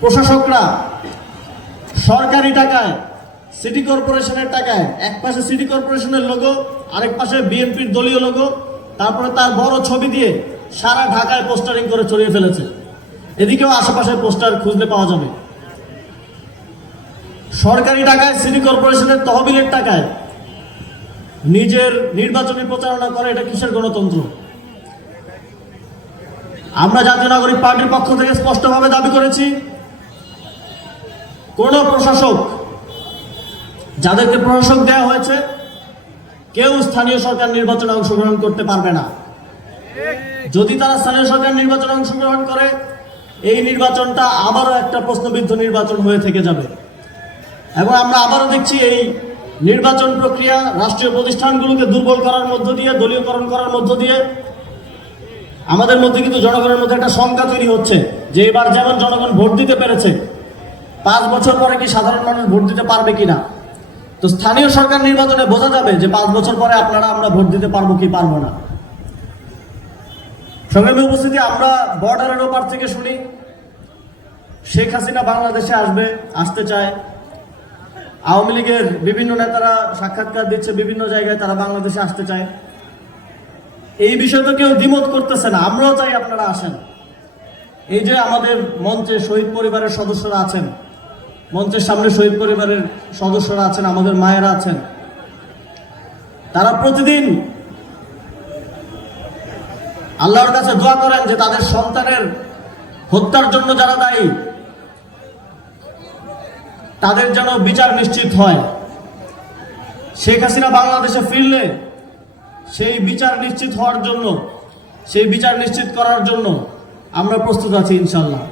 প্রশাসকরা সরকারি টাকায়, সিটি কর্পোরেশনের টাকায়, এক পাশে সিটি কর্পোরেশনের লোগো, আরেক পাশে বিএনপির দলীয় লোগো, তারপরে তার বড় ছবি দিয়ে সারা ঢাকায় পোস্টারিং করে ছড়িয়ে ফেলেছে। এদিকেও আশেপাশে পোস্টার খুঁজলে পাওয়া যাবে। সরকারি টাকায়, সিটি কর্পোরেশনের তহবিলের টাকায় নিজের নির্বাচনী প্রচারণা করে, এটা কিসের গণতন্ত্র? আমরা জাতীয় নাগরিক পার্টির পক্ষ থেকে স্পষ্টভাবে দাবি করেছি, কোন প্রশাসক, যাদেরকে প্রশাসক দেওয়া হয়েছে, কেউ স্থানীয় সরকার নির্বাচনে অংশগ্রহণ করতে পারবে না। যদি তারা স্থানীয় সরকার নির্বাচনে অংশগ্রহণ করে, এই নির্বাচনটা আবারও একটা প্রশ্নবিদ্ধ নির্বাচন হয়ে থেকে যাবে। এবং আমরা আবারও দেখছি এই নির্বাচন প্রক্রিয়া রাষ্ট্রীয় প্রতিষ্ঠানগুলোকে দুর্বল করার মধ্য দিয়ে, দলীয়করণ করার মধ্য দিয়ে আমাদের মধ্যে কিন্তু জনগণের মধ্যে একটা শঙ্কা তৈরি হচ্ছে যে এবার যেমন জনগণ ভোট দিতে পেরেছে, 5 বছর পরে কি সাধারণ মানুষ ভোট দিতে পারবে কিনা। তো স্থানীয় সরকার নির্বাচনে বোঝা যাবে যে 5 বছর পরে আমরা ভোট দিতে পারবো কি পারবো না। সংগ্রামী উপস্থিতি, আমরা বর্ডারের ওপার থেকে শুনি শেখ হাসিনা বাংলাদেশে আসতে চায়। আওয়ামী লীগের বিভিন্ন নেতারা সাক্ষাৎকার দিচ্ছে, বিভিন্ন জায়গায় তারা বাংলাদেশে আসতে চায়। এই বিষয়ে তো কেউ দ্বিমত করতেছে না, আমরাও চাই আপনারা আসেন। এই যে আমাদের মঞ্চে শহীদ পরিবারের সদস্যরা আছেন, মঞ্চের সামনে শহীদ পরিবারের সদস্যরা আছেন, আমাদের মায়েরা আছেন, তারা প্রতিদিন আল্লাহর কাছে দোয়া করেন যে তাদের সন্তানের হত্যার জন্য যারা দায়ী, তাদের যেন বিচার নিশ্চিত হয়। শেখ হাসিনা বাংলাদেশে ফিরলে সেই বিচার নিশ্চিত হওয়ার জন্য, সেই বিচার নিশ্চিত করার জন্য আমরা প্রস্তুত আছি ইনশাআল্লাহ।